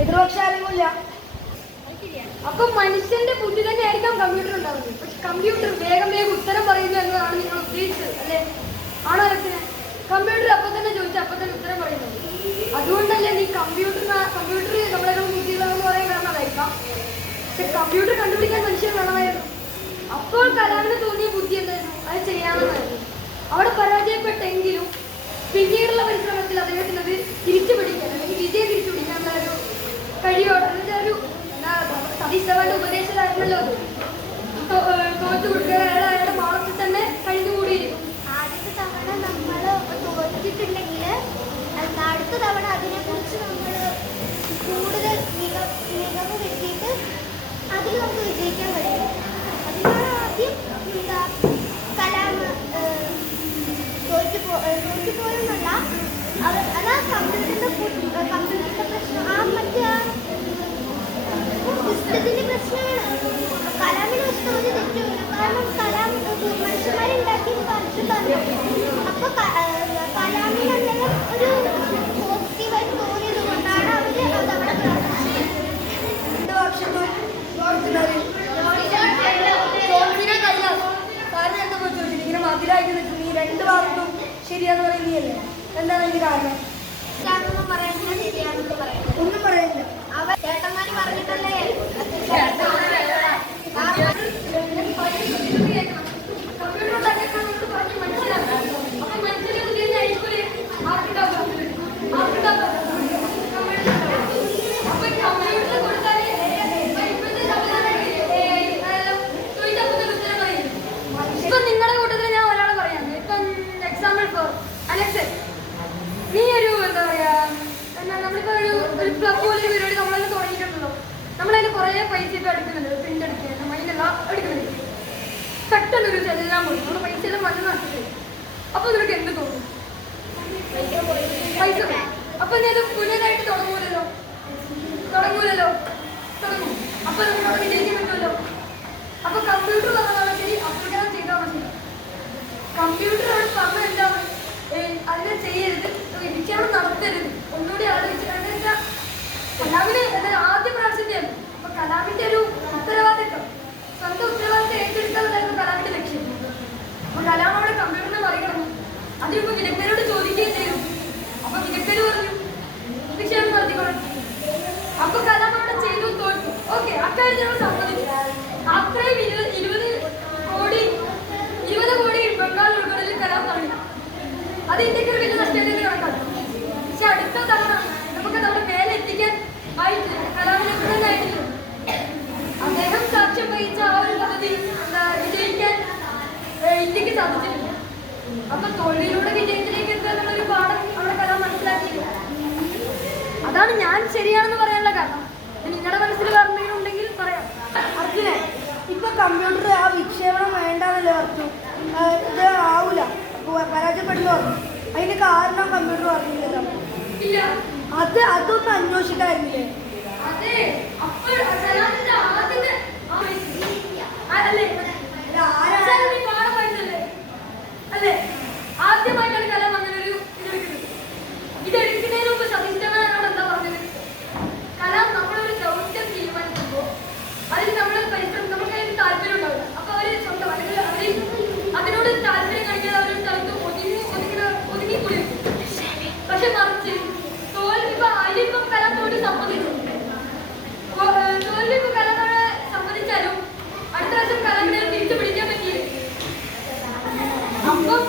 എതിർപക്ഷാലങ്ങളില്ല. അപ്പൊ മനുഷ്യന്റെ ബുദ്ധി തന്നെ ആയിരിക്കാം കമ്പ്യൂട്ടർ ഉണ്ടാവുന്നത്. പക്ഷെ കമ്പ്യൂട്ടർ വേഗം വേഗം ഉത്തരം പറയുന്നു എന്നതാണ് നിങ്ങൾ ഉദ്ദേശിച്ചത് അല്ലെ? ആണോ അലക്സിനെ? കമ്പ്യൂട്ടർ അപ്പൊ തന്നെ ചോദിച്ചാൽ അപ്പൊ തന്നെ ഉത്തരം പറയുന്നത്. അതുകൊണ്ടല്ലേ നീ കമ്പ്യൂട്ടർ നമ്മളെ ബുദ്ധികളെന്ന് പറയാൻ കാരണം അതായിരിക്കാം. പക്ഷെ കമ്പ്യൂട്ടർ കണ്ടുപിടിക്കാൻ മനുഷ്യൻ വേണമായിരുന്നു. അപ്പോൾ കലാമിന് തോന്നിയ ബുദ്ധി എന്തായിരുന്നു? അത് ചെയ്യാമെന്നായിരുന്നു. അവിടെ പരാജയപ്പെട്ടെങ്കിലും പിന്നീടുള്ള പരിശ്രമത്തിൽ അദ്ദേഹത്തിന് അത് തിരിച്ചു പിടിക്കാൻ അല്ലെങ്കിൽ വിജയം തിരിച്ചു പിടിക്കാനുള്ള ഒരു കഴിയോടെ ഒരു സതീഷ് ധവാന്റെ ഉപദേശമായിരുന്നല്ലോ അത്. തോറ്റു കൊടുക്കുക അയാളുടെ മാർക്കിൽ തന്നെ കഴിഞ്ഞുകൂടിയിരിക്കും. ആദ്യത്തെ തവണ നമ്മൾ തോറ്റിട്ടുണ്ടെങ്കിൽ അടുത്ത തവണ അതിനെക്കുറിച്ച് നമ്മൾ കൂടുതൽ മികവ് കിട്ടിയിട്ട് അതിൽ നമുക്ക് വിജയിക്കാൻ കഴിയും. അതിനാണ് ആദ്യം കലാം തോറ്റുപോയെന്നല്ല, അതാ കമ്പ്യൂട്ടറിന്റെ പ്രശ്നം. മറ്റേ സിസ്റ്റത്തിന്റെ പ്രശ്നമാണ്. കലാമിന് തോന്നി തെറ്റില്ല. കാരണം കലാം മനുഷ്യന്മാരുണ്ടാക്കിയെന്ന് പറഞ്ഞിട്ടുണ്ടല്ലോ. അപ്പൊ കലാമിന് എന്തെങ്കിലും ഒരു പോസിറ്റീവായിട്ട് തോന്നിയത് കൊണ്ടാണ് അവര് അതവിടെ ഇങ്ങനെ മതിലായിട്ട് നിൽക്കും. ഈ രണ്ട് ഭാഗത്തും ശരിയാന്ന് പറയുന്നതല്ലേ? എന്താണ് ഇതിന് കാരണം? ഒന്നും പറയാനില്ല, ശരിയാണെന്ന് പറയാം. ഒന്നും പറയാനില്ല. അവർ ചേട്ടന്മാര് പറഞ്ഞിട്ടല്ലേ നീ ഒരു എന്താ പറയാ, നമ്മളിപ്പോ ഒരു ക്ലബ് പോലെ ഒരു പരിപാടി നമ്മളെല്ലാം തുടങ്ങിയിട്ടുണ്ടല്ലോ. നമ്മളതിന് കുറേ പൈസ ഇപ്പൊ എടുക്കുന്നുണ്ട്. പ്രിന്റ് അടിക്കാൻ മൈനെല്ലാം എടുക്കുന്നുണ്ട്. പെട്ടെന്നൊരു എല്ലാം പോയി നമ്മുടെ പൈസ എല്ലാം വന്ന് നടത്തിട്ട് അപ്പൊ നിനക്ക് എന്ത് തോന്നും? പൈസ അപ്പൊ നീ അത് പുതിയതായിട്ട് തുടങ്ങൂലല്ലോ. തുടങ്ങും. അപ്പൊ നമ്മളോട് വിജയിക്കാൻ പറ്റുമല്ലോ. അപ്പൊ കമ്പ്യൂട്ടർ പറഞ്ഞാൽ ശരി, അപ്രകാരം ചെയ്താൽ മതി. കമ്പ്യൂട്ടറോട് പറഞ്ഞ എന്താണ്? അതിനെ ചെയ്യരുത്, വിക്ഷേപം നടത്തരുത്. ഒന്നുകൂടി ആലോചിച്ചിട്ട് കലാമിന് ആദ്യ പ്രാവശ്യം ചെയ്യണം. അപ്പൊ കലാമിന്റെ ഒരു ഉത്തരവാദിത്വം, സ്വന്തം ഉത്തരവാദിത്വം ഏറ്റെടുക്കാനായിരുന്നു കലാമിന്റെ ലക്ഷ്യം. അപ്പൊ കലാം അവിടെ കമ്പ്യൂട്ടറിനെ മറികടന്നു. അതിനിപ്പോ വിദഗ്ധരോട് ചോദിക്കുകയും ചെയ്തു. അപ്പൊ വിദഗ്ധര് പറഞ്ഞു വിക്ഷേപം നടത്തിക്കോളും. അപ്പൊ കലാം അവിടെ ചെയ്തു, തോറ്റു. ഓക്കെ, അക്കാര്യത്തിൽ ഞങ്ങൾ സമ്മതിച്ചു. അത്രയും 20 കോടി ബംഗാൾ ഉൾക്കടലിൽ കലാം പറഞ്ഞു. അത് ഇന്ത്യക്ക് ഒരു വലിയ നഷ്ടമായിട്ട് കണക്കാക്കും. പക്ഷെ അടുത്ത തവണ നമുക്കത് അവിടെ മേലെ എത്തിക്കാൻ ആയിട്ടില്ല. കലാമിനെത്തില്ല. അദ്ദേഹം സാക്ഷ്യം വഹിച്ച ആ ഒരു പദ്ധതി വിജയിക്കാൻ ഇന്ത്യക്ക് സാധിച്ചിട്ടില്ല. അപ്പൊ തൊഴിലിലൂടെ വിജയത്തിലേക്ക് എത്തുക ഒരു പാഠം അവിടെ കലാം മനസ്സിലാക്കിയില്ല. അതാണ് ഞാൻ ശരിയാണെന്ന് പറയാനുള്ള കാരണം. നിങ്ങളുടെ മനസ്സിൽ പറഞ്ഞിട്ടുണ്ടെങ്കിൽ പറയാം. അർജുനെ, ഇപ്പൊ കമ്പ്യൂട്ടർ ആ വിക്ഷേപണം വേണ്ടെന്നല്ലേ പറഞ്ഞു? ഇത് ആവൂല, പരാജയപ്പെടുന്നു പറഞ്ഞു. അതിന് കാരണം കമ്പ്യൂട്ടർ പറഞ്ഞില്ലല്ലോ. അതൊന്നും അന്വേഷിക്കായിരുന്നില്ലേ? ആദ്യമായിട്ടാണ് കലാം അങ്ങനെ ഒരു ഇതെടുക്കുന്നതിന് മുമ്പ് സതീഷ് ധവാൻ എന്താ പറഞ്ഞത്? കലാം നമ്മളൊരു ദൗത്യം തീരുമാനിക്കുമ്പോൾ അതിന് നമ്മൾ പരിശ്രമം, നമുക്ക് അതിന് താല്പര്യം ഉണ്ടാവില്ല. അപ്പൊ അവര് സ്വന്തം അല്ലെങ്കിൽ അതിനോട് താല്പര്യം കാണിക്കാതെ അവരൊരു സ്ഥലത്ത് ഒതുങ്ങിക്കൂടി. പക്ഷെ മറിച്ച് അതിലിപ്പം കലാം തോൽവി സമ്മതിച്ചാലും അടുത്ത പ്രാവശ്യം കലാമിനെ തിരിച്ചു പിടിക്കാൻ പറ്റിയില്ല. അപ്പം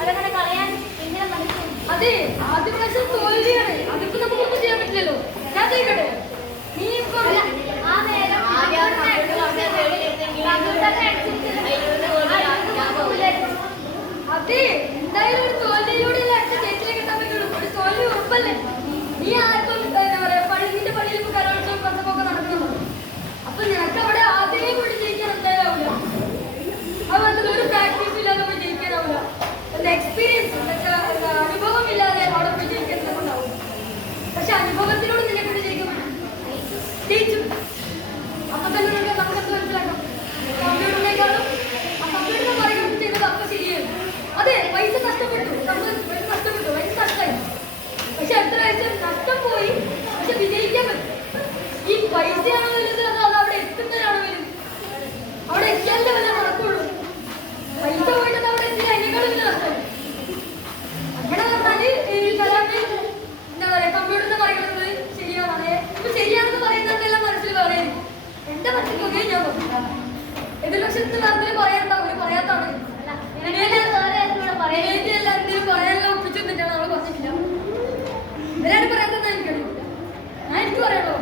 അതങ്ങനെ കളയാൻ എങ്ങനെ പഠിക്കും? അതെ, ആദ്യ പ്രാവശ്യം തോൽവിയാണ്. അതിപ്പോ നമുക്കൊന്നും ചെയ്യാൻ പറ്റില്ലല്ലോ. ഞാൻ ചോദിക്കട്ടെ, നീ ഇപ്പൊ ആ നേരം അതെ, എന്തായാലും ഒരു തോൽവിയിലൂടെയല്ലേ അടുത്ത സ്റ്റേജിലേക്ക് എത്താൻ പറ്റുള്ളൂ. ഒരു തോൽവി ഉറപ്പല്ലേ? നീ ആർക്കും എന്താ പറയാ പള്ളിന്റെ പള്ളിയിൽ ഇപ്പൊ കലോത്സവം പ്രസവമൊക്കെ നടക്കുന്നുണ്ടോ? അപ്പൊ നിനക്ക് അവിടെ ആദ്യമേ പോയി ജയിക്കാൻ എന്തായാലും അത് മാത്രമല്ല, ഒരു പ്രാക്ടീസ് ഇല്ലാതെ പോയി ജയിക്കാനാവില്ല. എന്താ എക്സ്പീരിയൻസ് അനുഭവം ഇല്ലാതെ അവിടെ പോയി ജയിക്കാൻ ഉണ്ടാവും. പക്ഷെ അനുഭവത്തിലൂടെ നിന്നെ കൊണ്ട് ജയിക്കാൻ പറ്റും. ജയിച്ചു അപ്പൊ തന്നെ നമുക്ക് മനസ്സിലാക്കാം, കമ്പ്യൂട്ടറിനേക്കാളും ആ കമ്പ്യൂട്ടറിനെ പറയുന്നത് ചെയ്തത് അപ്പൊ ശരിയായിരുന്നു. അതെ, പൈസ നഷ്ടപ്പെട്ടു, പൈസ നഷ്ടപ്പെട്ടു, പൈസ നഷ്ടമായി. പക്ഷെ അടുത്ത പ്രാവശ്യം നഷ്ടം പോയി, പക്ഷെ വിജയിക്കാൻ പറ്റും. ഈ പൈസയാണോ വലുത് അതോ അത് അവിടെ എത്തുന്നതാണോ വലുത്? അവിടെ എത്തിയാലേ വല്ല നടക്കുള്ളൂ. പൈസ പോയിട്ട് അവിടെ എത്തിയാൽ അതിനേക്കാളും വലിയ നഷ്ടം. അങ്ങനെ പറഞ്ഞാല് ഈ കലാമിൽ എന്താ പറയാ കമ്പ്യൂട്ടറിനെ പറയുന്നത് ശരിയാണേ. ഇപ്പൊ ശരിയാണെന്ന് പറയുന്നതെല്ലാം മനസ്സിൽ പറയുന്നു. എന്റെ മനസ്സിലൊക്കെ ഞാൻ പറഞ്ഞു എതിർലക്ഷത്തിന് നടന്നിൽ പറയണ്ട, ഒരു പറയാത്താണ് എന്തെങ്കിലും പറയാനെല്ലാം ഒപ്പിച്ചു നിന്നിട്ടാണ് അവള് പറഞ്ഞിട്ടില്ല. എല്ലാരും പറയാത്തതാണ് എനിക്കറിയില്ല. ഞാൻ എനിക്ക് പറയണോ